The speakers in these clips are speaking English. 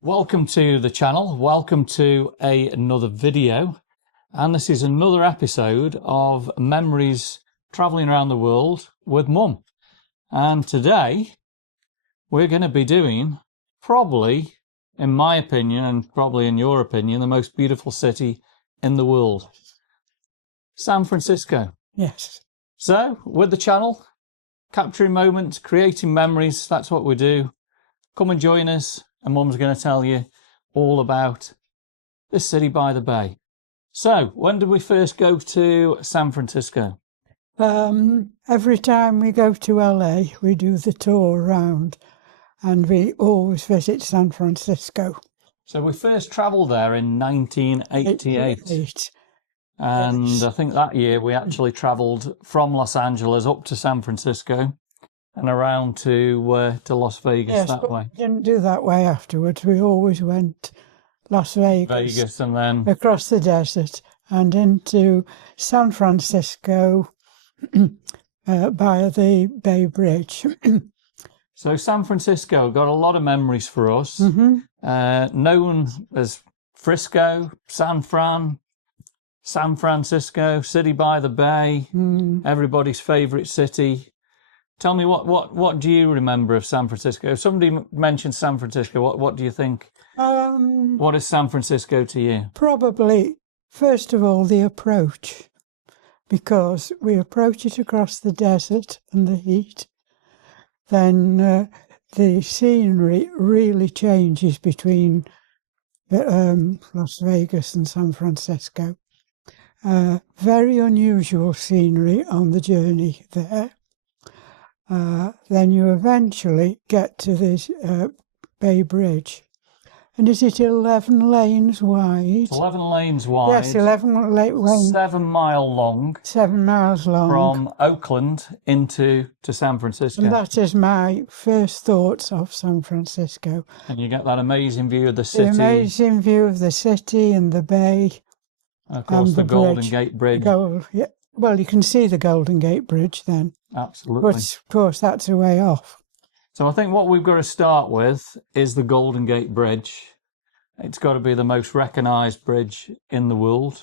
Welcome to the channel, welcome to another video, and this is another episode of Memories Travelling Around the World with Mum. And today we're going to be doing, probably, in my opinion and probably in your opinion, the most beautiful city in the world, San Francisco. Yes. So, with the channel, capturing moments, creating memories, that's what we do. Come and join us. And Mum's going to tell you all about this city by the bay. So, when did we first go to San Francisco? Every time we go to LA, we do the tour around, and we always visit San Francisco. So we first travelled there in 1988. And yes. I think that year we actually travelled from Los Angeles up to San Francisco and around to Las Vegas that way. We didn't do that way afterwards. We always went Las Vegas and then across the desert and into San Francisco by the Bay Bridge. So San Francisco got a lot of memories for us. Known as Frisco, San Francisco, city by the bay, everybody's favourite city. Tell me, what do you remember of San Francisco? If somebody mentioned San Francisco, what do you think? What is San Francisco to you? Probably, first of all, the approach, because we approach it across the desert and the heat. Then the scenery really changes between Las Vegas and San Francisco. Very unusual scenery on the journey there. Then you eventually get to this Bay Bridge. And is it 11 lanes wide? 11 lanes wide. Yes, 11 lanes. 7 mile long. 7 miles long. From Oakland to San Francisco. And that is my first thoughts of San Francisco. And you get that amazing view of the city. The amazing view of the city and the bay. Of course, the Golden Gate Bridge. Well, you can see the Golden Gate Bridge then. Absolutely. But, of course, that's a way off. So I think what we've got to start with is the Golden Gate Bridge. It's got to be the most recognised bridge in the world.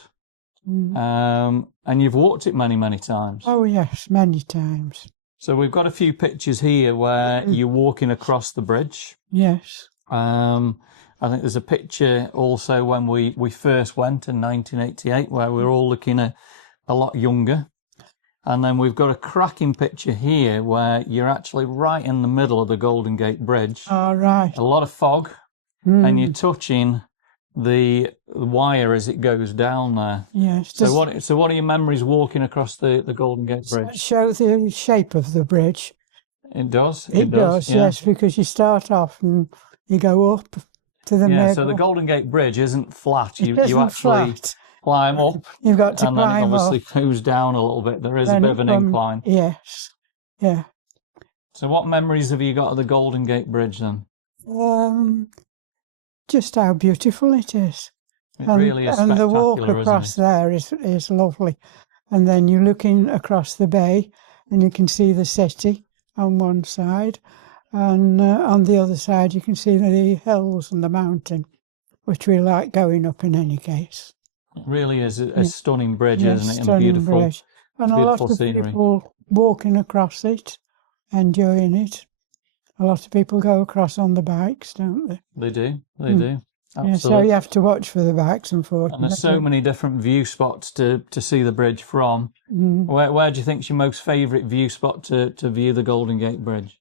And you've walked it many, many times. Oh, yes, many times. So we've got a few pictures here where you're walking across the bridge. Yes. I think there's a picture also when we first went in 1988 where we were all looking a lot younger. And then we've got a cracking picture here where you're actually right in the middle of the Golden Gate Bridge. All right. A lot of fog, and you're touching the wire as it goes down there. Yes. So what are your memories walking across the Golden Gate Bridge? Show the shape of the bridge. It does? It does, yeah. Yes, because you start off and you go up to the middle. Yeah, so the Golden Gate Bridge isn't flat. You actually flat. Climb up. You've got to climb up. And then it obviously goes down a little bit. There is a bit of an incline. Yes, yeah. So what memories have you got of the Golden Gate Bridge then? Just how beautiful it is. It really is spectacular, and the walk across there is lovely. And then you're looking across the bay and you can see the city on one side. And on the other side you can see the hills and the mountain, which we like going up in any case. It really is a stunning bridge, isn't it? And beautiful bridge. And a lot of scenery. People walking across it, enjoying it. A lot of people go across on the bikes, don't they? They do. Absolutely. Yeah, so you have to watch for the bikes, unfortunately. And there's so many different view spots to see the bridge from. Where do you think's your most favourite view spot to view the Golden Gate Bridge?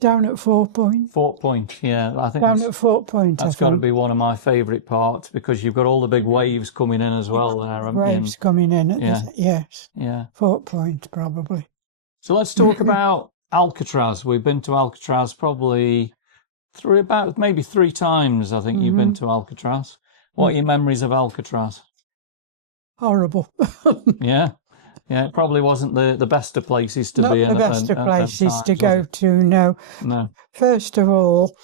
Down at Fort Point. Fort Point, yeah. I think down at Fort Point. That's got to be one of my favourite parts because you've got all the big waves coming in as well there. Waves coming in at yes. Yeah. Fort Point, probably. So let's talk about Alcatraz. We've been to Alcatraz probably maybe 3 times, I think you've been to Alcatraz. What are your memories of Alcatraz? Horrible. Yeah. Yeah, it probably wasn't the best of places to be in. Not the best of places to go to, no. First of all,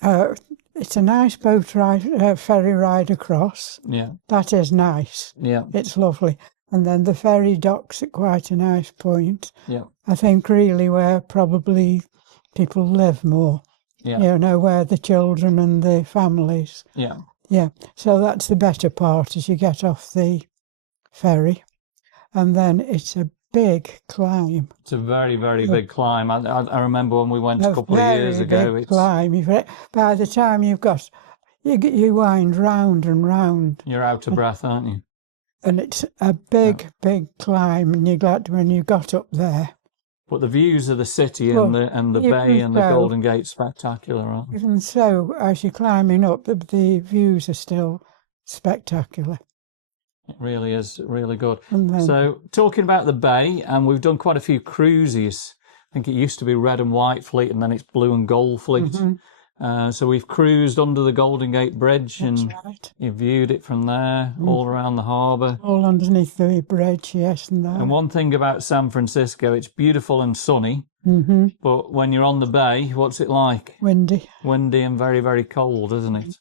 it's a nice boat ride, ferry ride across. Yeah. That is nice. Yeah. It's lovely. And then the ferry docks at quite a nice point. Yeah. I think really where probably people live more. Yeah. You know, where the children and the families. Yeah. Yeah, so that's the better part as you get off the ferry. And then it's a big climb. It's a very, very big climb. I remember when we went a couple of years Very ago. big climb. By the time you've got, you wind round and round. You're out of breath, aren't you? And it's a big, big climb, and you're glad when you got up there. But the views of the city and the bay and the Golden Gate spectacular, aren't they? Even so, as you're climbing up, the views are still spectacular. It really is really good. Then, so talking about the bay, and we've done quite a few cruises. I think it used to be red and white fleet, and then it's blue and gold fleet. So we've cruised under the Golden Gate Bridge, and you viewed it from there, all around the harbour. All underneath the bridge, yes. And one thing about San Francisco, it's beautiful and sunny, but when you're on the bay, what's it like? Windy. Windy and very, very cold, isn't it?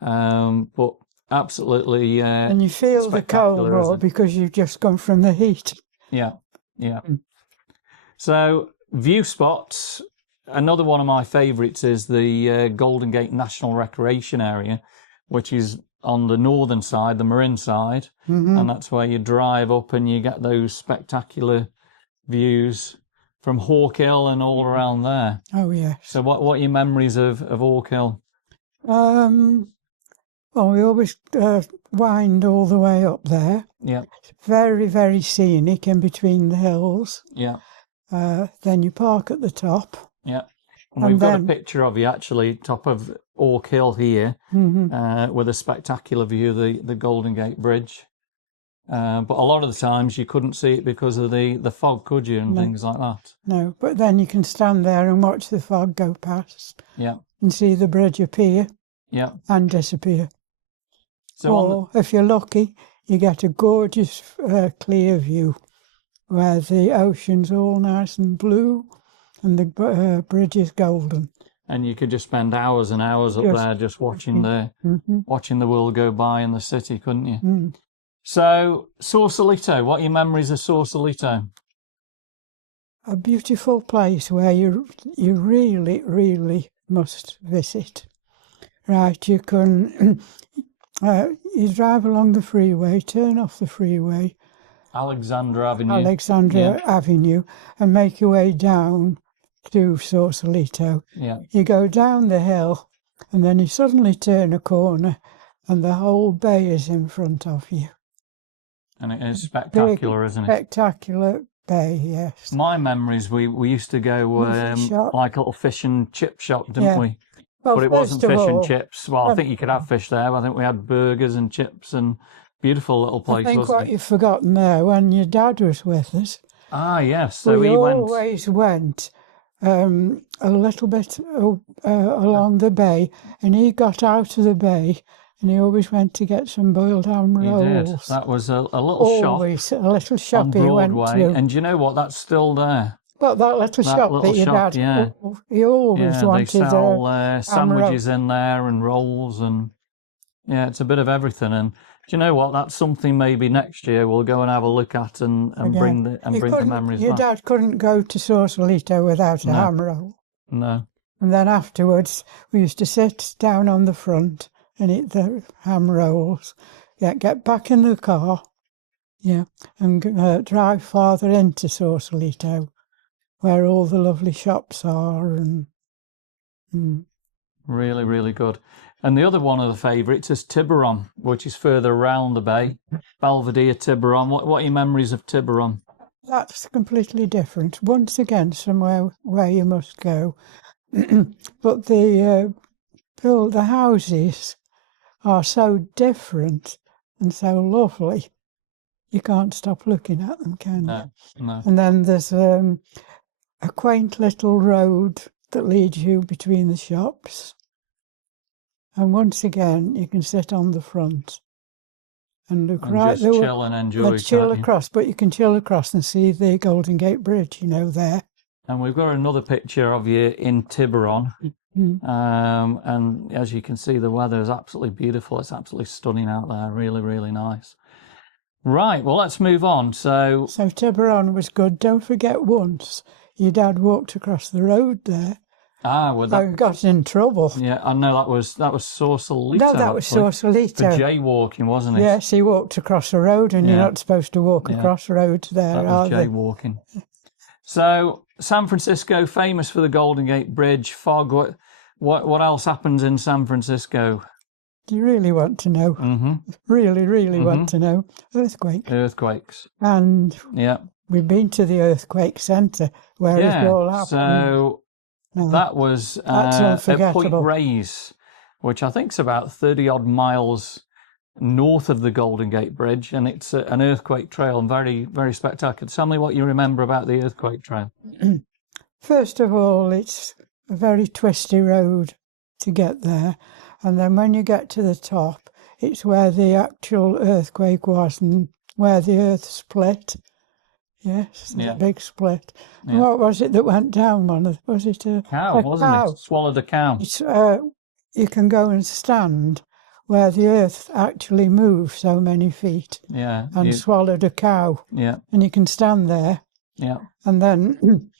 But absolutely and you feel the cold more because you've just gone from the heat. Yeah. So view spots. Another one of my favourites is the Golden Gate National Recreation Area, which is on the northern side, the Marin side, and that's where you drive up and you get those spectacular views from Hawk Hill and all around there. Oh, yes. So what are your memories of Hawk Hill? Well, we always wind all the way up there. Yeah. Very, very scenic in between the hills. Yeah. Then you park at the top. Yeah. And we've got a picture of you actually, top of Hawk Hill here, with a spectacular view of the Golden Gate Bridge. But a lot of the times you couldn't see it because of the fog, could you, and things like that? No, but then you can stand there and watch the fog go past. Yeah. And see the bridge appear. Yeah. And disappear. So or if you're lucky, you get a gorgeous clear view where the ocean's all nice and blue and the bridge is golden. And you could just spend hours and hours up there just watching watching the world go by in the city, couldn't you? So, Sausalito, what are your memories of Sausalito? A beautiful place where you really, really must visit. Right, you can you drive along the freeway, turn off the freeway, Alexandra Avenue, and make your way down to Sausalito. Yeah. You go down the hill, and then you suddenly turn a corner, and the whole bay is in front of you. And it is spectacular, isn't it? Spectacular bay, yes. My memories, we used to go like a little fish and chip shop, didn't we? Well, but it wasn't fish and chips. Well, I think you could have fish there. I think we had burgers and chips and beautiftle little place, I think what you've forgotten there, when your dad was with us. Ah, yes. So we he always went a little bit along the bay, and he got out of the bay, and he always went to get some boiled ham rolls. He did. That was a little shop. A little shop on he went to. And do you know what? That's still there. Well, that little shop that your dad, he always wanted. They sell sandwiches in there and rolls, and it's a bit of everything. And do you know what? That's something maybe next year we'll go and have a look at and bring the memories back. Your dad couldn't go to Sausalito without a ham roll. No. And then afterwards, we used to sit down on the front and eat the ham rolls. Yeah, get back in the car. Yeah, and drive farther into Sausalito, where all the lovely shops are. And really, really good. And the other one of the favourites is Tiburon, which is further around the bay. Belvedere, Tiburon. What are your memories of Tiburon? That's completely different. Once again, somewhere where you must go. But the houses are so different and so lovely. You can't stop looking at them, can you? No. And then there's a quaint little road that leads you between the shops. And once again, you can sit on the front and look just chill and enjoy. Chill across, but you can chill across and see the Golden Gate Bridge, there. And we've got another picture of you in Tiburon. And as you can see, the weather is absolutely beautiful. It's absolutely stunning out there. Really, really nice. Right, well, let's move on. So Tiburon was good. Don't forget once your dad walked across the road there Ah, well, I got in trouble. yeah, I know that was Sausalito. No, that was actually. For Sausalito. jaywalking, wasn't it? Yes, he walked across the road, and you're Yeah. not supposed to walk Yeah. across roads there, That was are they? jaywalking. So San Francisco, famous for the Golden Gate Bridge, fog. What else happens in San Francisco? Do you really want to know? Mm-hmm. Really, really want to know? Earthquake. Earthquakes. And Yeah. we've been to the earthquake centre where it all happened. So that was That's at unforgettable. Point Reyes, which I think is about 30 odd miles north of the Golden Gate Bridge, and it's an earthquake trail and very, very spectacular. Tell me what you remember about the earthquake trail. First of all, it's a very twisty road to get there, and then when you get to the top, it's where the actual earthquake was and where the earth split. Yes, Yeah. a big split. Yeah. And what was it that went down? Was it a Cow, wasn't cow? it? Swallowed a cow. It's, you can go and stand where the earth actually moved so many feet. Yeah. And swallowed a cow. Yeah. And you can stand there. Yeah. And then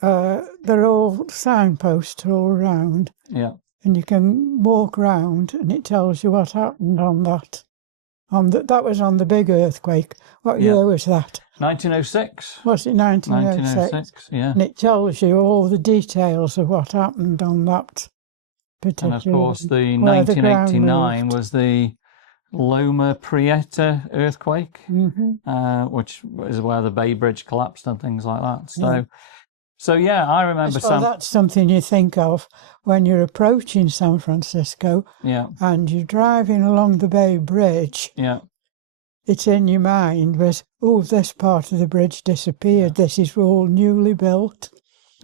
they're all signposts all around. Yeah. And you can walk round, and it tells you what happened on that. That was on the big earthquake. What year was that? 1906. Was it 1906? 1906, yeah. And it tells you all the details of what happened on that particular. And of course, the 1989 was the Loma Prieta earthquake, which is where the Bay Bridge collapsed and things like that. So yeah, I remember. So that's something you think of when you're approaching San Francisco. Yeah. And you're driving along the Bay Bridge. Yeah. It's in your mind, but this part of the bridge disappeared. This is all newly built.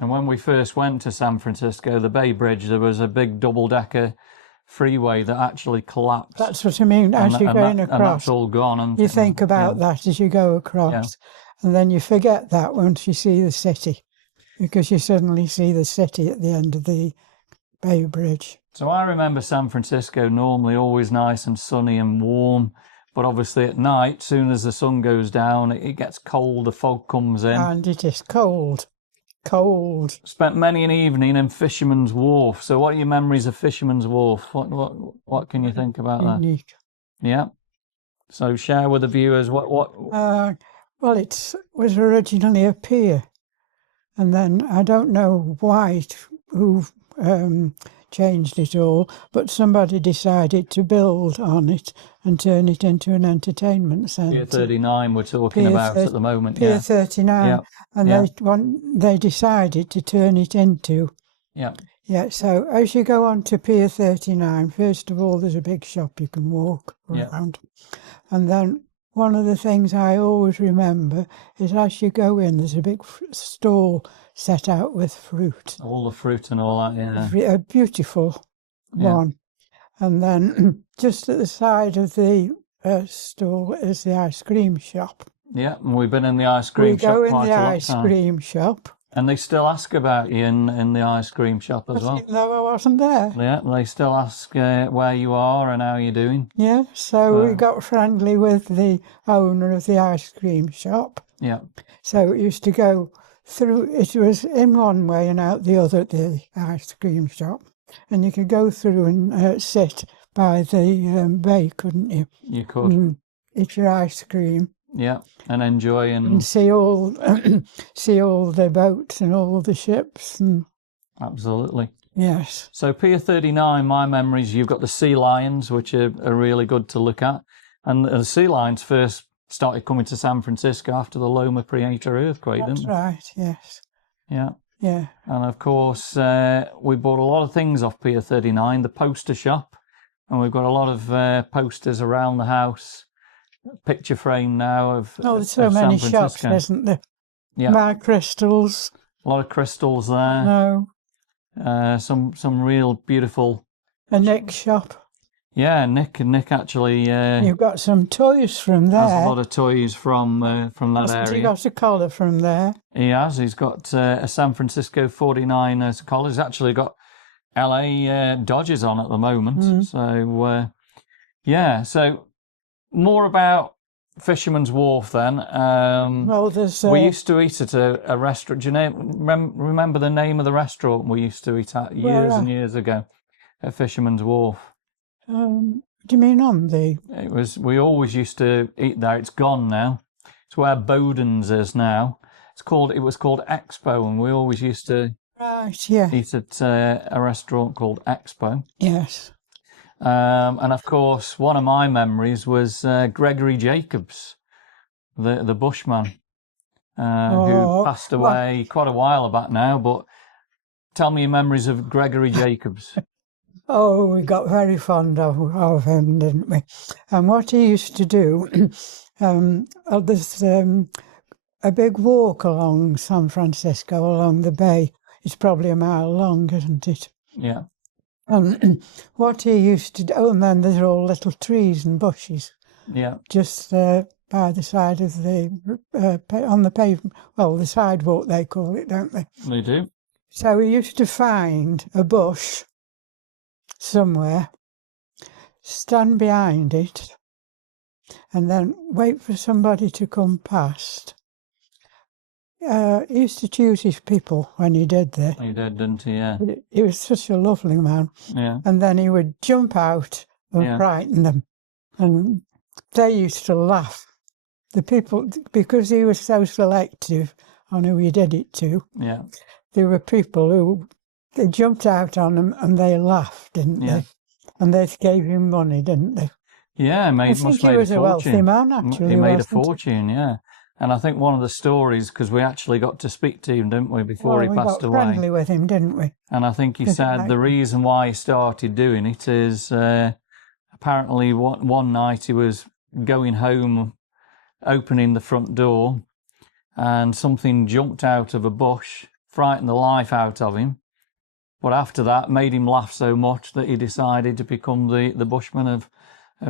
And when we first went to San Francisco, the Bay Bridge, there was a big double-decker freeway that actually collapsed. That's what I mean. As you're going across, and that's all gone. And you think about that as you go across, and then you forget that once you see the city, because you suddenly see the city at the end of the Bay Bridge. So I remember San Francisco normally always nice and sunny and warm, but obviously at night, soon as the sun goes down, it gets cold, the fog comes in. And it is cold. Cold. Spent many an evening in Fisherman's Wharf. So what are your memories of Fisherman's Wharf? What can you think about Unique. that? Yeah. So share with the viewers what. Well, it was originally a pier, and then I don't know who changed it all, but somebody decided to build on it and turn it into an entertainment centre. Pier 39 we're talking about at the moment. Pier 39. And they decided to turn it into. Yeah. Yeah, so as you go on to Pier 39, first of all, there's a big shop you can walk around. And then one of the things I always remember is as you go in, there's a big stall set out with fruit. All the fruit and all that, yeah. A beautiful one. And then just at the side of the stall is the ice cream shop. Yeah, and we've been in the ice cream shop quite a lot. We go in the ice cream shop. And they still ask about you in the ice cream shop as well. No, I wasn't there. Yeah, they still ask where you are and how you're doing. Yeah, so we got friendly with the owner of the ice cream shop. Yeah. So it used to go through, it was in one way and out the other, the ice cream shop. And you could go through and sit by the bay, couldn't you? You could. Eat your ice cream. Yeah, and enjoy and see all the boats and all the ships. Absolutely. Yes. So Pier 39, my memories, you've got the sea lions, which are really good to look at. And the sea lions first started coming to San Francisco after the Loma Prieta earthquake, didn't they? That's right, yes. Yeah. Yeah. And of course, we bought a lot of things off Pier 39, the poster shop. And we've got a lot of posters around the house. Picture frame now of there's so many shops, isn't there? Yeah. My crystals. A lot of crystals there. No. Some real beautiful. A Nick shop. Yeah, Nick actually. You've got some toys from there. Has a lot of toys from that area. He got a collar from there. He has. He's got a San Francisco 49ers collar. He's actually got LA Dodgers on at the moment. So So more about Fisherman's Wharf then. Well, there's we used to eat at a restaurant. Do you remember the name of the restaurant we used to eat at years and years ago at Fisherman's Wharf? do you mean on the? It was. We always used to eat there. It's gone now. It's where Bowden's is now. It was called Expo, and we always used to eat at a restaurant called Expo. Yes. And of course, one of my memories was Gregory Jacobs, the Bushman, who passed away quite a while back now. But tell me your memories of Gregory Jacobs. Oh, we got very fond of him, didn't we? And what he used to do, there's a big walk along San Francisco, along the bay. It's probably a mile long, isn't it? Yeah. What he used to do, and then there's all little trees and bushes. Yeah. Just by the side of on the pavement, well, the sidewalk they call it, don't they? They do. So we used to find a bush somewhere, stand behind it, and then wait for somebody to come past. He used to choose his people when he did this. He did, didn't he? Yeah. He was such a lovely man. Yeah. And then he would jump out and frighten them. And they used to laugh. The people, because he was so selective on who he did it to, there were people who they jumped out on him and they laughed, didn't they? And they gave him money, didn't they? Yeah, I think he was a wealthy man, actually. He made a fortune, yeah. And I think one of the stories, because we actually got to speak to him, didn't we, before he passed away? We got friendly with him, didn't we? And I think he said the reason why he started doing it is apparently one night he was going home, opening the front door, and something jumped out of a bush, frightened the life out of him. But after that, made him laugh so much that he decided to become the Bushman of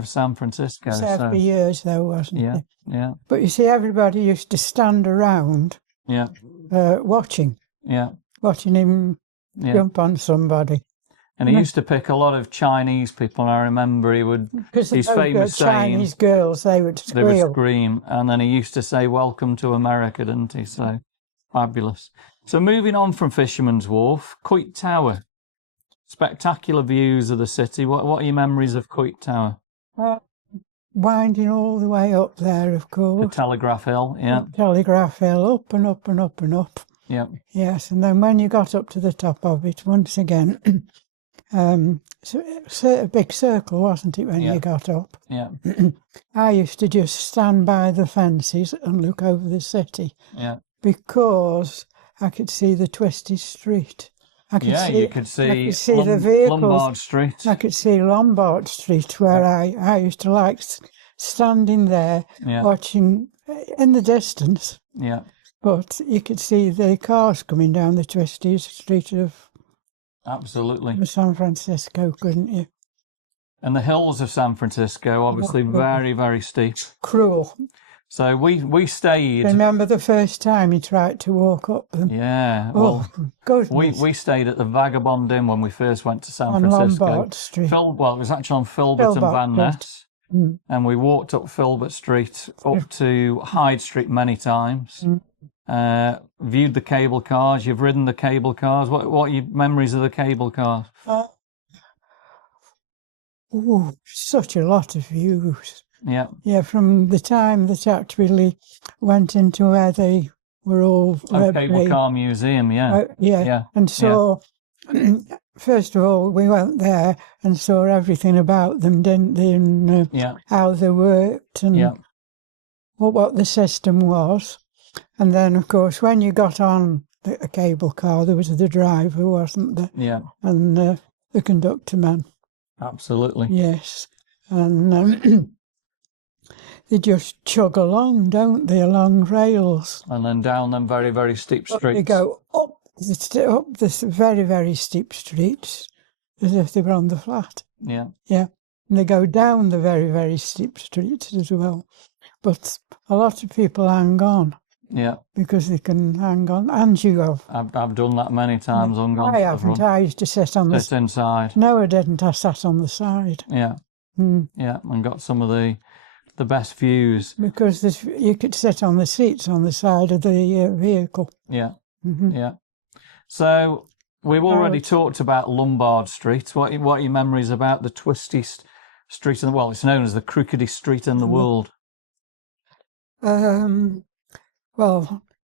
San Francisco. For years, though, wasn't it? Yeah. But you see, everybody used to stand around watching. Yeah. Watching him jump on somebody. And he used to pick a lot of Chinese people, and I remember he would, his famous saying... Chinese girls, they would squeal. They would scream, and then he used to say, "Welcome to America," didn't he? So, fabulous. So moving on from Fisherman's Wharf, Coit Tower. Spectacular views of the city. What are your memories of Coit Tower? Winding all the way up there, of course. The Telegraph Hill, yeah. Telegraph Hill, up and up and up and up. Yeah. Yes, and then when you got up to the top of it, once again, a big circle, wasn't it, when you got up? Yeah. I used to just stand by the fences and look over the city. Yeah. Because I could see the twisted street. You could see the vehicles. Lombard Street. I could see Lombard Street, where I used to like standing there watching in the distance. Yeah. But you could see the cars coming down the twisted street of San Francisco, couldn't you? And the hills of San Francisco, obviously very, very steep. Cruel. So we stayed. Remember the first time you tried to walk up them? Yeah. Oh, goodness. We stayed at the Vagabond Inn when we first went to San Francisco. On Lombard Street. It was actually on Filbert and Van Ness. And we walked up Filbert Street up to Hyde Street many times. Viewed the cable cars. You've ridden the cable cars. What are your memories of the cable cars? Such a lot of views. Yeah. Yeah, from the time that actually went into where they were all... Cable Car Museum, yeah. And so, first of all, we went there and saw everything about them, didn't they? And how they worked and what the system was. And then, of course, when you got on a cable car, there was the driver, wasn't there? Yeah. And the conductor man. Absolutely. Yes. And... they just chug along, don't they, along rails. And then down them very, very steep streets. They go up this very, very steep streets, as if they were on the flat. Yeah. Yeah. And they go down the very, very steep streets as well. But a lot of people hang on. Yeah. Because they can hang on. And you have. I've done that many times. I haven't. I used to sit on the... Sit inside. No, I didn't. I sat on the side. Yeah. Yeah, and got some of the the best views. Because you could sit on the seats on the side of the vehicle. Yeah, yeah. So we've already talked about Lombard Street. What are your memories about the twisty street? Well, it's known as the crookedest street in the world. Well,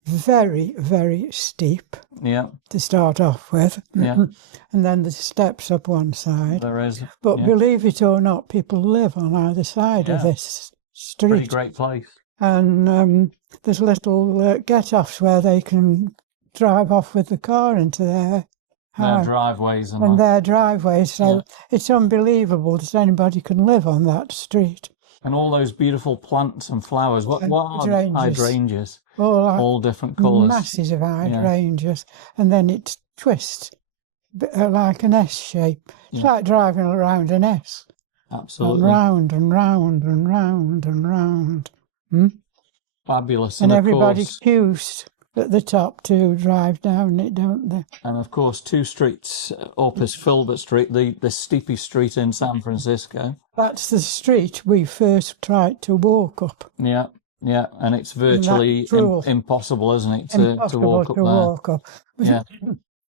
very, very steep. Yeah. To start off with. Yeah. And then the steps up one side. There is. But believe it or not, people live on either side of this street. Pretty great place. And there's little get-offs where they can drive off with the car into their driveways and their driveways. So it's unbelievable that anybody can live on that street. And all those beautiful plants and flowers. What are hydrangeas? All different colours. Masses of hydrangeas. And then it twists like an S shape. It's like driving around an S. Absolutely. And round and round and round and round. Fabulous. And everybody queues at the top to drive down it, don't they? And of course, 2 streets up is Filbert Street, the steepest street in San Francisco. That's the street we first tried to walk up. Yeah, yeah, and it's virtually impossible, isn't it, to walk up there? Walk up. Yeah.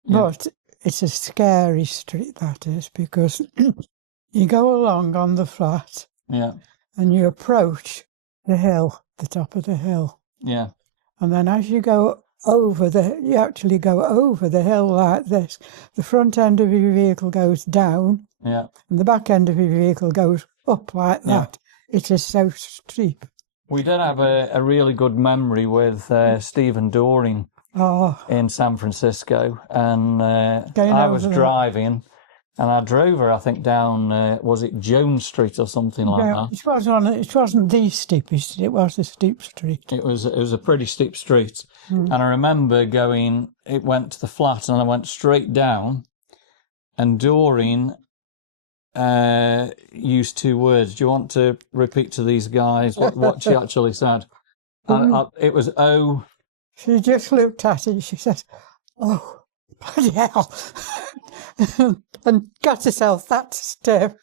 But it's a scary street, that is, because you go along on the flat and you approach the hill, the top of the hill. Yeah. And then as you go you actually go over the hill like this. The front end of your vehicle goes down. Yeah. And the back end of your vehicle goes up like that. It is so steep. We did have a really good memory with Stephen Doring in San Francisco. And I was driving. And I drove her, I think, down, was it Jones Street or something like that? It wasn't the steepest, it was a steep street. It was a pretty steep street. And I remember it went to the flat and I went straight down. And Doreen used 2 words. Do you want to repeat to these guys what she actually said? It was, oh. She just looked at it and she said, oh, bloody hell. And got herself that stiff,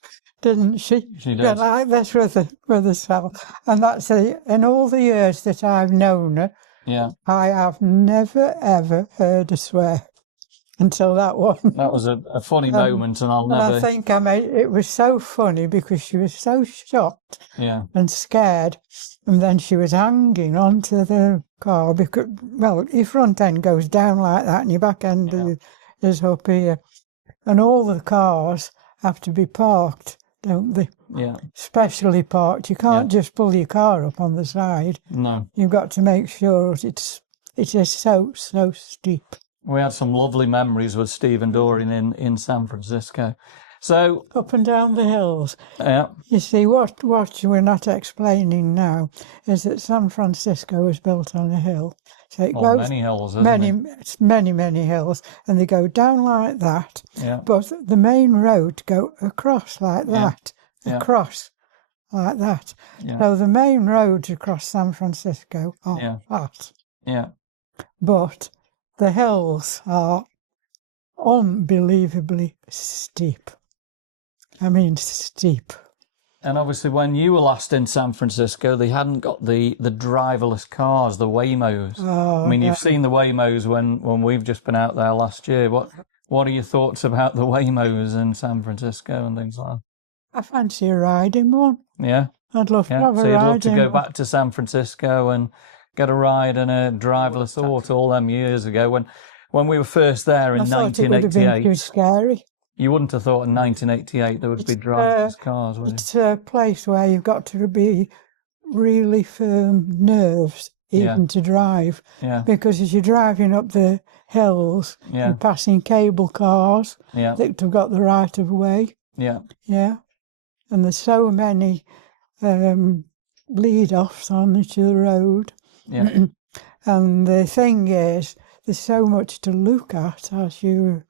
didn't she? She did. Like this with the saddle. And that's in all the years that I've known her, I have never, ever heard her swear until that one. That was a funny moment, and I'll never... I think it was so funny because she was so shocked and scared. And then she was hanging onto the car because, well, your front end goes down like that and your back end is up here. And all the cars have to be parked, don't they? Yeah. Specially parked. You can't just pull your car up on the side. No. You've got to make sure it is so steep. We had some lovely memories with Stephen Doring in San Francisco. So up and down the hills. Yeah. You see, what we're not explaining now is that San Francisco was built on a hill. So it goes many hills, isn't it? Many hills, and they go down like that. Yeah. But the main road go across like that, across like that. Yeah. So the main roads across San Francisco are flat. Yeah. But the hills are unbelievably steep. I mean, steep. And obviously, when you were last in San Francisco, they hadn't got the driverless cars, the waymos. Oh, I mean, you've seen the waymos when we've just been out there last year. What are your thoughts about the waymos in San Francisco and things like that? I fancy a ride in one. Yeah? I'd love to have a ride. So you'd love to go back to San Francisco and get a ride in a driverless auto all them years ago when we were first there in 1988. I thought it would have been too scary. You wouldn't have thought in 1988 there would be driverless cars, would you? It's a place where you've got to be really firm nerves even to drive. Yeah. Because as you're driving up the hills, you're passing cable cars that have got the right of way. Yeah. Yeah. And there's so many lead-offs on each of the road. Yeah. And the thing is, there's so much to look at as you're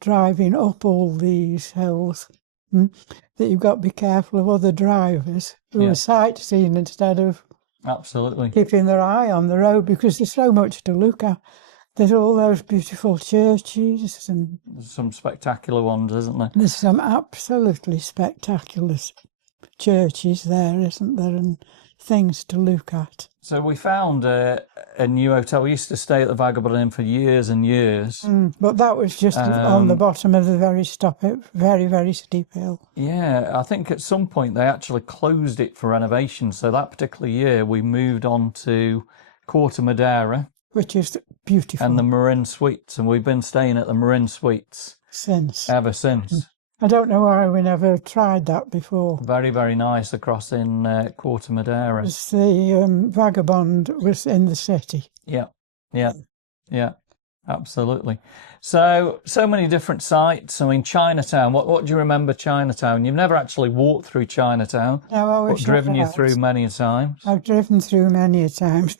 driving up all these hills that you've got to be careful of other drivers who are sightseeing instead of keeping their eye on the road, because there's so much to look at. There's all those beautiful churches and there's some spectacular ones, isn't there? There's some absolutely spectacular churches there, isn't there, and things to look at. So we found a new hotel. We used to stay at the Vagabond Inn for years and years. But that was just on the bottom of the very, very steep hill. Yeah, I think at some point they actually closed it for renovation. So that particular year we moved on to Quarter Madeira, which is beautiful. And the Marin Suites. And we've been staying at the Marin Suites ever since. I don't know why we never tried that before. Very, very nice across in Quarter Madeira. The Vagabond was in the city. Yeah, absolutely. So many different sites. I mean, Chinatown. What do you remember Chinatown? You've never actually walked through Chinatown. No, I wish but driven you through many a times. I've driven through many a times.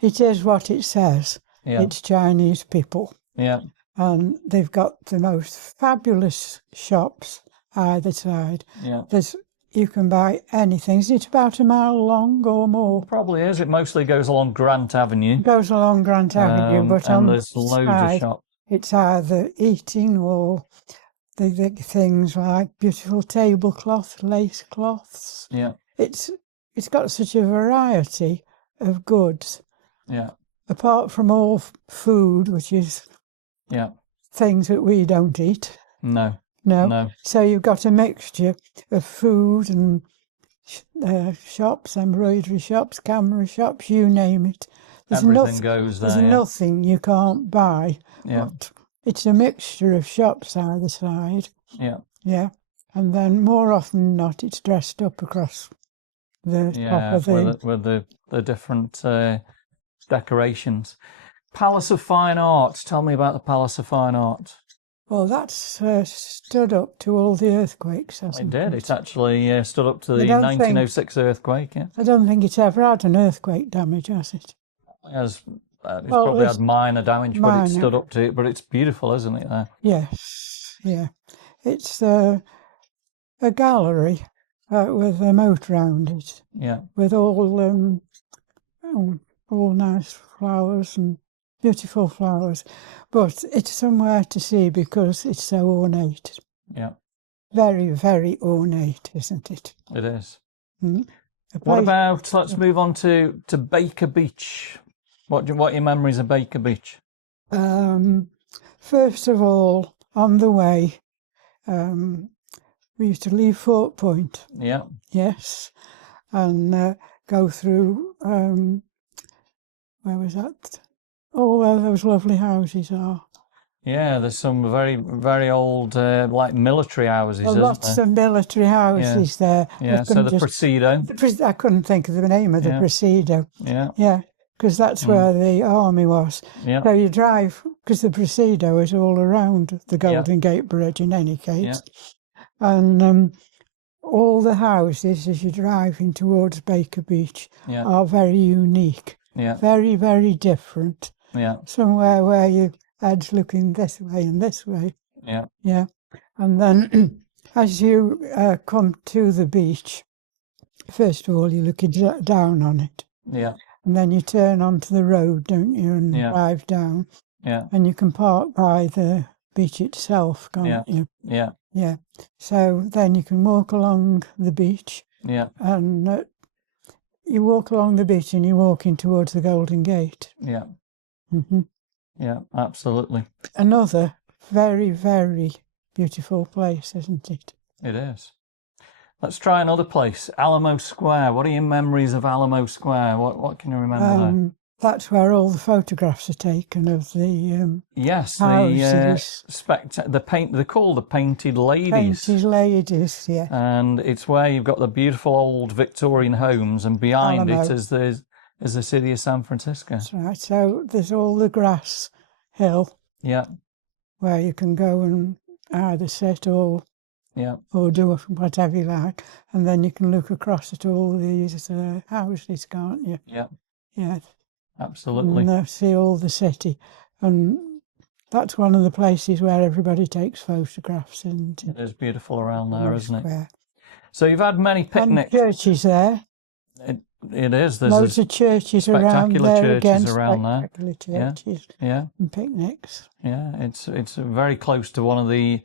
It is what it says. Yeah. It's Chinese people. Yeah. And they've got the most fabulous shops either side. Yeah. You can buy anything. Is it about a mile long or more? Probably is. It mostly goes along Grant Avenue. It goes along Grant Avenue, but and on there's loads of shops. It's either eating or the things like beautiful tablecloth, lace cloths. Yeah. It's got such a variety of goods. Yeah. Apart from all food, which is things that we don't eat. No. So you've got a mixture of food and shops, embroidery shops, camera shops, you name it. Everything goes there. There's nothing you can't buy. Yeah. But it's a mixture of shops either side. Yeah. Yeah. And then more often than not, it's dressed up across the top of with the different decorations. Palace of Fine Arts. Tell me about the Palace of Fine Arts. Well, that's stood up to all the earthquakes, hasn't it? It did. It actually stood up to the 1906 earthquake. Yeah. I don't think it's ever had an earthquake damage, has it? It's probably had minor damage, but it stood up to it. But it's beautiful, isn't it? There. Yes. Yeah. It's a gallery with a moat round it. Yeah. With all nice flowers and beautiful flowers, but it's somewhere to see because it's so ornate. Yeah. Very, very ornate, isn't it? It is. What about, let's move on to Baker Beach. What are your memories of Baker Beach? First of all, on the way, we used to leave Fort Point. Yeah. Yes. And go through, where was that? Oh, where those lovely houses are. Yeah, there's some very, very old, like military houses, isn't there? Lots of military houses there. Yeah, so the Presidio. I couldn't think of the name of the Presidio. Yeah. Yeah, because that's where the army was. Yeah. So you drive, because the Presidio is all around the Golden Gate Bridge in any case. Yeah. And all the houses, as you're driving towards Baker Beach, are very unique. Yeah. Very, very different. Yeah. Somewhere where your head's looking this way and this way. Yeah. Yeah. And then as you come to the beach, first of all, you're looking down on it. Yeah. And then you turn onto the road, don't you, and drive down. Yeah. And you can park by the beach itself, can't you? Yeah. Yeah. So then you can walk along the beach. Yeah. And you walk along the beach and you're walking towards the Golden Gate. Yeah. Mm-hmm. Yeah, absolutely. Another very, very beautiful place, isn't it? It is. Let's try another place, Alamo Square. What are your memories of Alamo Square? What can you remember there? That's where all the photographs are taken of the houses. They're called the Painted Ladies. Painted Ladies, yeah. And it's where you've got the beautiful old Victorian homes, and behind it is the city of San Francisco. That's right. So there's all the grass hill. Yeah. Where you can go and either sit or do whatever you like, and then you can look across at all these houses, can't you? Yeah. Yeah. Absolutely. And see all the city. And that's one of the places where everybody takes photographs. And it is beautiful around there, isn't it? So you've had many picnics. And churches there. It is. There's loads of churches around there. Spectacular churches. And picnics. Yeah, it's very close to one of the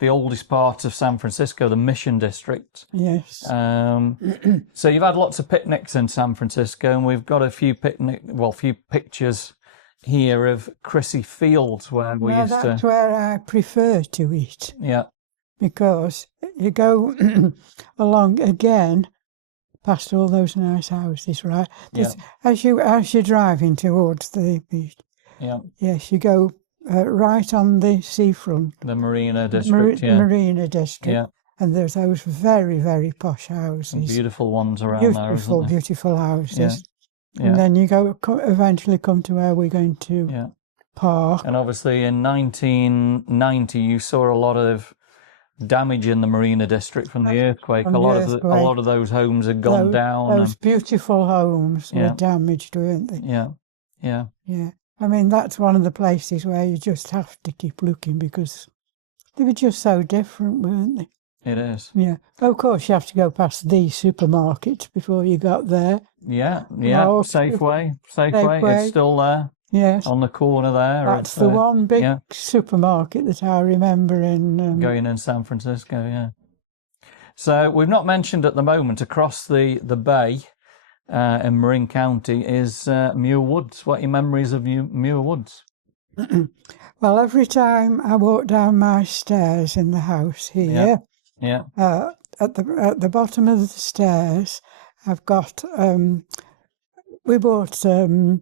the oldest part of San Francisco, the Mission District. Yes. So you've had lots of picnics in San Francisco, and we've got a few pictures here of Chrissy Fields where we used to. That's where I prefer to eat. Yeah. Because you go along again past all those nice houses, right? Yeah. As you're driving towards the beach. Yeah. Yes, you go right on the seafront. The Marina District. Marina District. Yeah. And there's those very, very posh houses. Some beautiful ones around there, isn't there? Beautiful houses. Yeah. Yeah. And then you eventually come to where we're going to park. And obviously in 1990 you saw a lot of damage in the Marina District from the earthquake. A lot of those homes had gone down. Those beautiful homes were damaged, weren't they? Yeah. Yeah. Yeah. I mean, that's one of the places where you just have to keep looking because they were just so different, weren't they? It is. Yeah. Of course, you have to go past the supermarket before you got there. Yeah, yeah. Safeway. It's still there. Yes. On the corner there. That's the one big supermarket that I remember in... going in San Francisco, yeah. So we've not mentioned at the moment, across the bay in Marin County is Muir Woods. What are your memories of Muir Woods? Well, every time I walk down my stairs in the house here... Yeah. At the bottom of the stairs, I've got. We bought a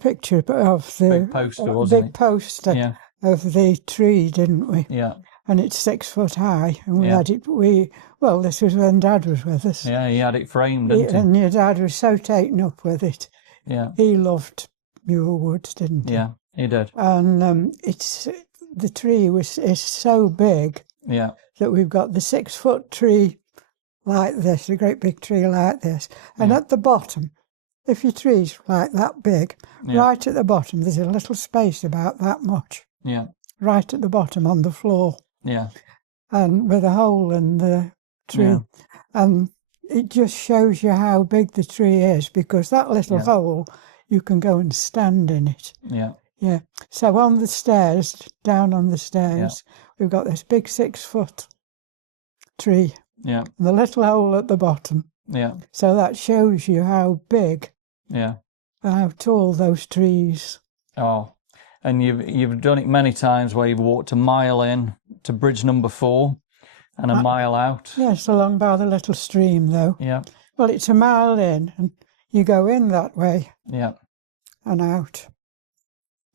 picture of the big poster, of the tree, didn't we? Yeah. And it's 6 foot high, and we had it. This was when Dad was with us. Yeah, he had it framed, didn't he? And your Dad was so taken up with it. Yeah. He loved Muir Woods, didn't he? Yeah, he did. And the tree is so big. Yeah. That we've got the 6 foot tree like this, a great big tree like this. And at the bottom, if your tree's like that big, right at the bottom, there's a little space about that much. Yeah. Right at the bottom on the floor. Yeah. And with a hole in the tree. Yeah. And it just shows you how big the tree is because that little hole, you can go and stand in it. Yeah. Yeah. So on the stairs, down on the stairs, we've got this big 6 foot tree. Yeah. And the little hole at the bottom. Yeah. So that shows you how big. Yeah. And how tall those trees. Oh. And you've done it many times where you've walked a mile in to bridge number 4 and a mile out. Yes, along by the little stream though. Yeah. Well, it's a mile in and you go in that way. Yeah. And out.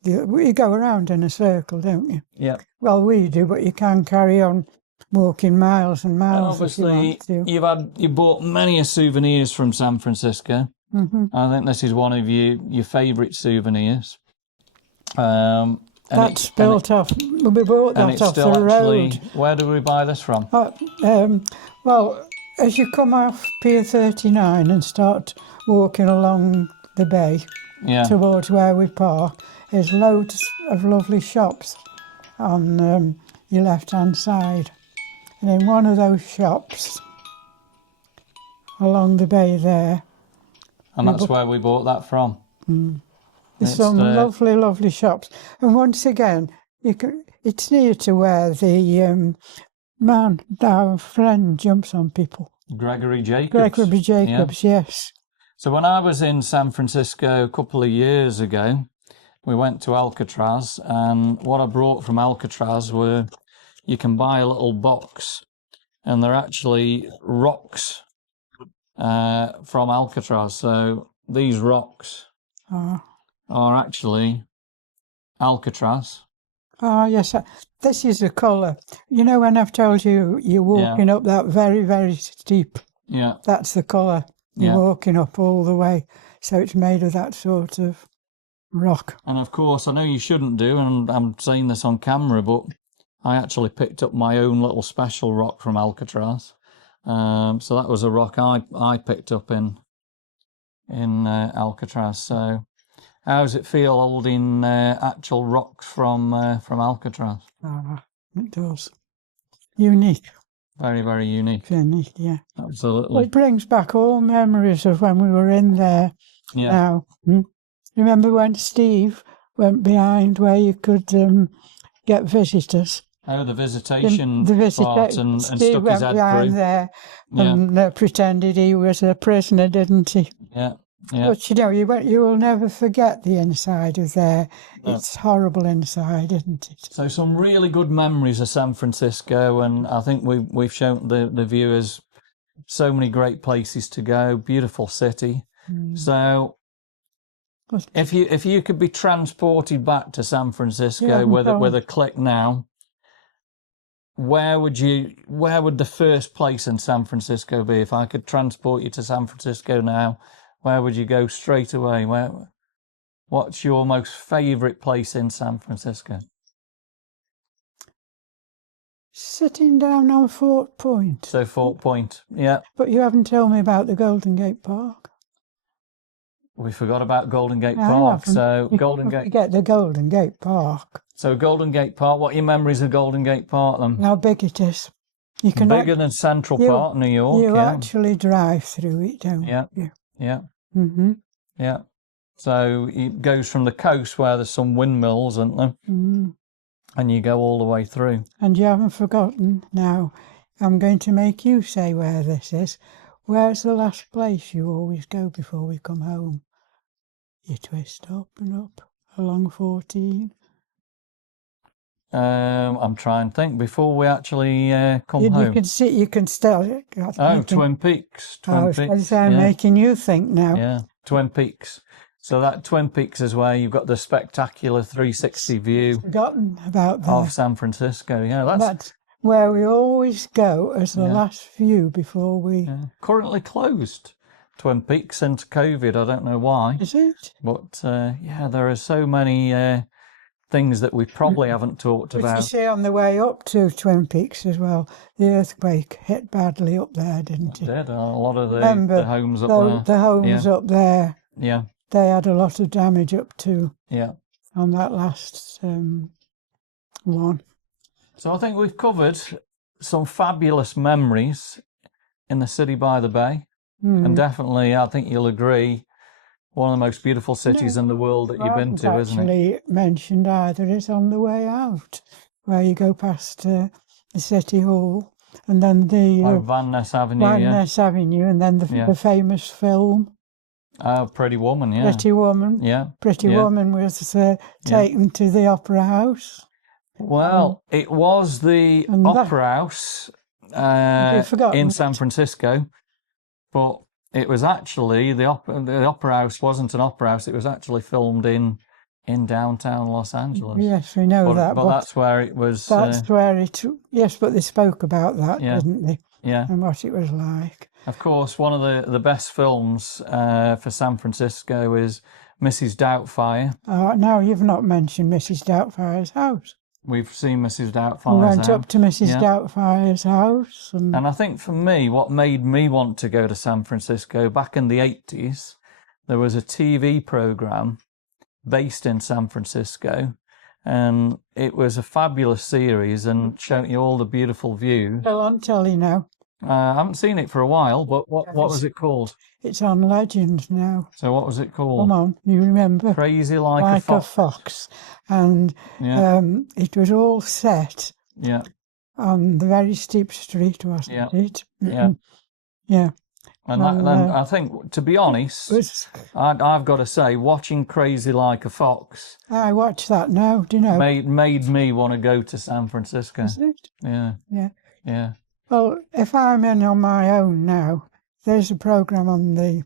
You go around in a circle, don't you? Yeah. Well, we do, but you can carry on walking miles and miles. Obviously, you bought many souvenirs from San Francisco. Mm-hmm. I think this is one of your favourite souvenirs. That's built off. We bought that off the road. Where do we buy this from? Well, as you come off Pier 39 and start walking along the bay towards where we park, there's loads of lovely shops on your left-hand side. And in one of those shops, along the bay there... And that's where we bought that from. There's some lovely, lovely shops. And once again, it's near to where the man, our friend, jumps on people. Gregory Jacobs. Gregory Jacobs, yes. So when I was in San Francisco a couple of years ago, we went to Alcatraz, and what I brought from Alcatraz were, you can buy a little box, and they're actually rocks from Alcatraz. So these rocks are actually Alcatraz. Oh, yes. This is the colour. You know when I've told you you're walking up that very, very steep? Yeah. That's the colour. You're walking up all the way. So it's made of that sort of rock. And of course, I know you shouldn't do, and I'm saying this on camera, but I actually picked up my own little special rock from Alcatraz. So that was a rock I picked up in Alcatraz. So how does it feel holding actual rocks from Alcatraz? It does. Unique. Very, very unique. Unique, yeah. Absolutely. Well, it brings back all memories of when we were in there. Yeah. Now, remember when Steve went behind where you could get visitors Oh, the visitation The part and Steve stuck his went head behind through. there Yeah, and pretended he was a prisoner, didn't he? yeah, yeah. But you will never forget the inside of there. No. It's horrible inside, isn't it? So some really good memories of San Francisco, and I think we've shown the viewers so many great places to go. Beautiful city. So if you could be transported back to San Francisco with a click now, where would the first place in San Francisco be? If I could transport you to San Francisco now, where would you go straight away? What's your most favourite place in San Francisco? Sitting down on Fort Point. So Fort Point, yeah. But you haven't told me about the Golden Gate Park. We forgot about Golden Gate Park. So Golden Gate. Forget the Golden Gate Park. So Golden Gate Park. What are your memories of Golden Gate Park then? How big it is. You can Bigger than Central Park, New York. You actually drive through it, don't you? Yeah. Mm-hmm. Yeah. So it goes from the coast where there's some windmills, aren't there? Mm-hmm. And you go all the way through. And you haven't forgotten now. I'm going to make you say where this is. Where's the last place you always go before we come home? You twist up and up along 14. I'm trying to think before we actually come home. You can still. Twin Peaks. Twin Peaks. I'm making you think now. Yeah, Twin Peaks. So that Twin Peaks is where you've got the spectacular 360 view. Forgotten about that. Of San Francisco. Yeah, that's where we always go as the last view before we. Yeah. Currently closed. Twin Peaks since COVID. I don't know why. Is it? But there are so many things that we probably haven't talked about. You see on the way up to Twin Peaks as well, the earthquake hit badly up there, didn't it? It did. A lot of the homes up there. The homes up there. Yeah. They had a lot of damage up to. Yeah. On that last one. So I think we've covered some fabulous memories in the city by the bay. And definitely, I think you'll agree, one of the most beautiful cities in the world that you've been to, isn't it? Actually mentioned either. It's on the way out, where you go past the City Hall, and then the Van Ness Avenue, Avenue, and then the famous film. Pretty Woman, yeah. Pretty Woman. Yeah. Pretty Woman was taken to the Opera House. Well, it was the Opera House in San Francisco, but it was actually the Opera House wasn't an opera house. It was actually filmed in downtown Los Angeles. Yes, we know that. But that's where it was. That's where it. Yes, but they spoke about that, didn't they? Yeah. And what it was like. Of course, one of the best films for San Francisco is Mrs. Doubtfire. Now you've not mentioned Mrs. Doubtfire's house. We've seen Mrs. Doubtfire's house. We went up to Mrs. Doubtfire's house. And I think for me, what made me want to go to San Francisco, back in the 80s, there was a TV program based in San Francisco. And it was a fabulous series and showing you all the beautiful views. Still on telly now. I haven't seen it for a while, but what was it called? It's on Legend now. So what was it called? Come on, you remember? Crazy Like a Fox. And it was all set on the very steep street, wasn't it? Yeah. Yeah. And I think, to be honest, I've got to say, watching Crazy Like a Fox... I watch that now, do you know? Made me want to go to San Francisco. Is it? Yeah. Yeah. Yeah. Well, if I'm in on my own now, there's a programme on the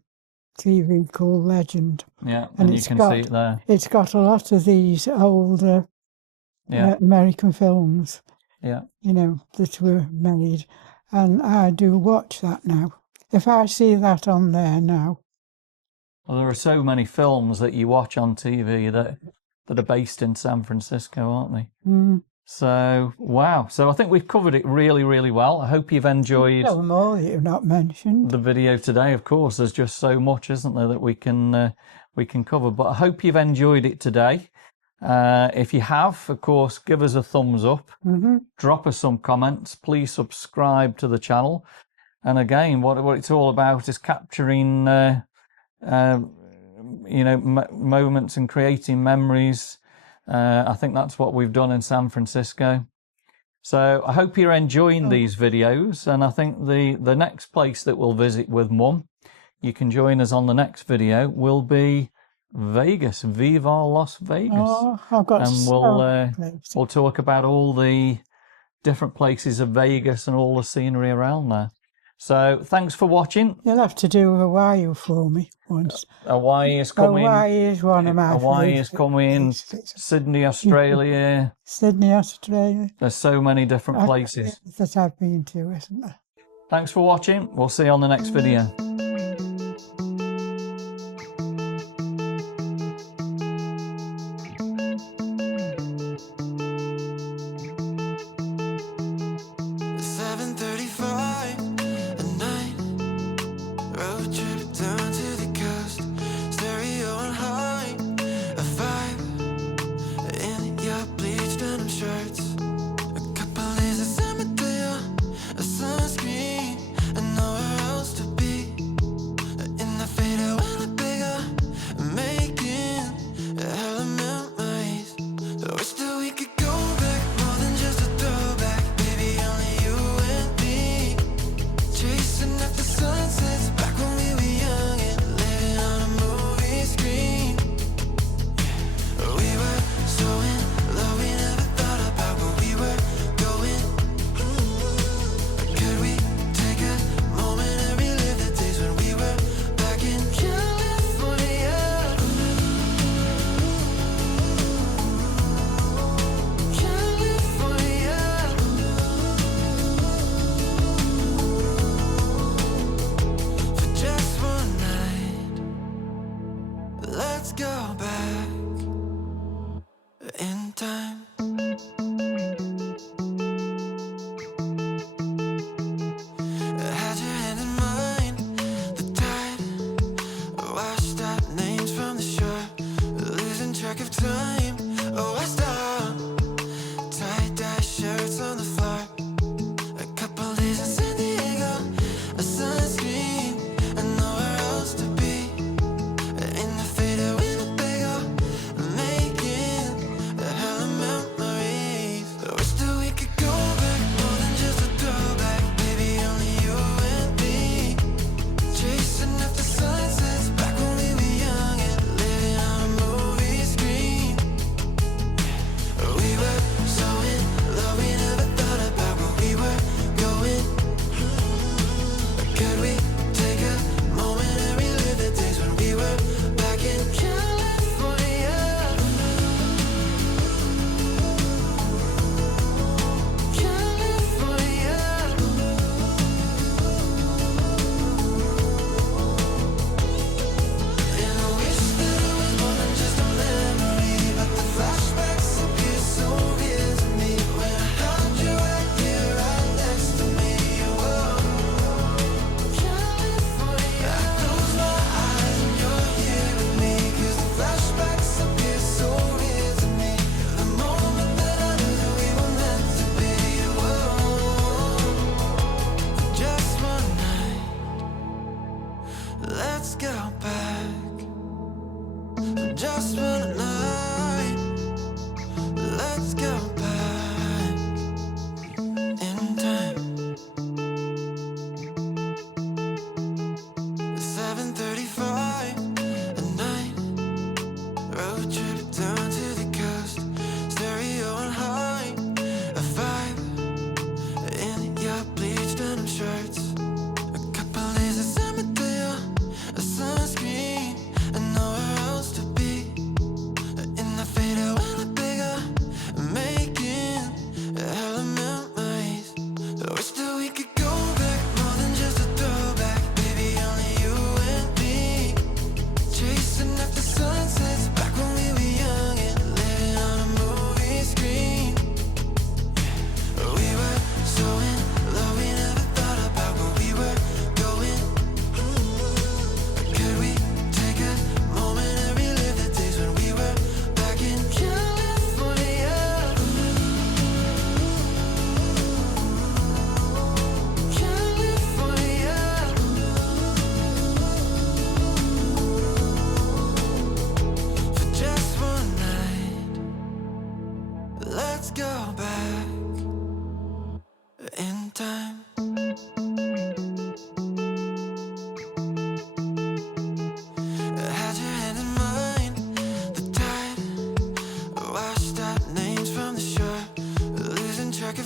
TV called Legend. Yeah, and you can see it there. It's got a lot of these older American films, that were made. And I do watch that now. If I see that on there now. Well, there are so many films that you watch on TV that are based in San Francisco, aren't they? Mm. So, wow. So I think we've covered it really, really well. I hope you've enjoyed... No more that you've not mentioned. The video today, of course. There's just so much, isn't there, that we can cover. But I hope you've enjoyed it today. If you have, of course, give us a thumbs up. Mm-hmm. Drop us some comments. Please subscribe to the channel. And again, what it's all about is capturing, moments and creating memories. I think that's what we've done in San Francisco. So I hope you're enjoying these videos, and I think the next place that we'll visit with Mum, you can join us on the next video, will be Vegas. Viva Las Vegas. Oh, I've got And we'll talk about all the different places of Vegas and all the scenery around there. So thanks for watching. You'll have to do Hawaii for me once. Hawaii is coming. Hawaii is one of my Hawaii is favourite coming. places. Sydney, Australia. Sydney, Australia. There's so many different places that I've been to, isn't there? Thanks for watching. We'll see you on the next video. Road trip down to the coast, stereo on high, a vibe in your bleached denim shirts. A couple days of summer glare, a sunscreen, and nowhere else to be.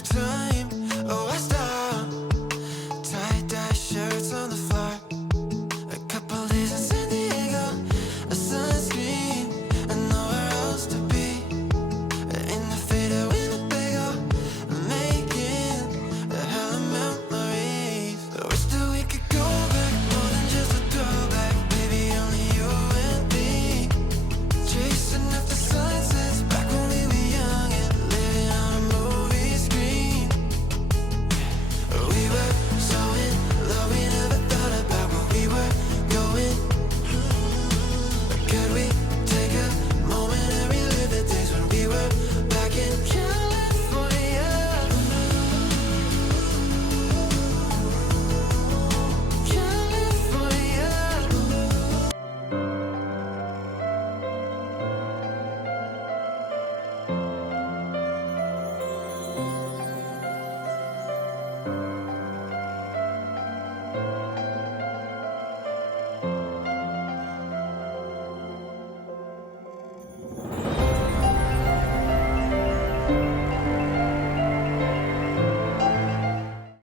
time. Oh, I stop. Tie-dye shirts on the floor. A couple days in San Diego, a sunscreen, and nowhere else to be. In the fader Winnebago, making a hell of memories. I wish that we could go back, more than just a throwback. Baby, only you and me. Chasing after sunsets, back when we were young and living on a movie screen. We were so in love, we never thought about where we were going. Could we take a moment and relive the days when we were back in California? California.